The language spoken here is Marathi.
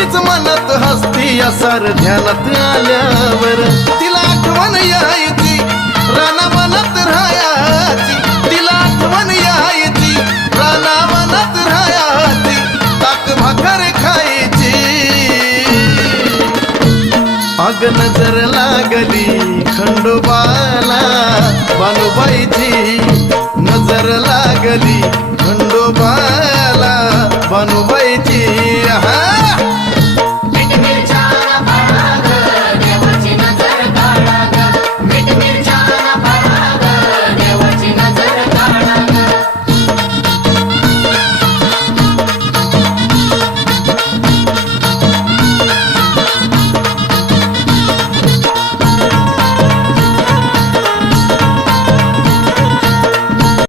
तीच मनात हसती असार ध्यानात आल्यावर तिला आठवण यायची रानावनात राहायची तिला आठवण यायची रानावनात राहायची ताक भाकर खायची अग नजर लागली खंडोबाला बानुबाईची नजर लागली खंडोबाला बानुबाई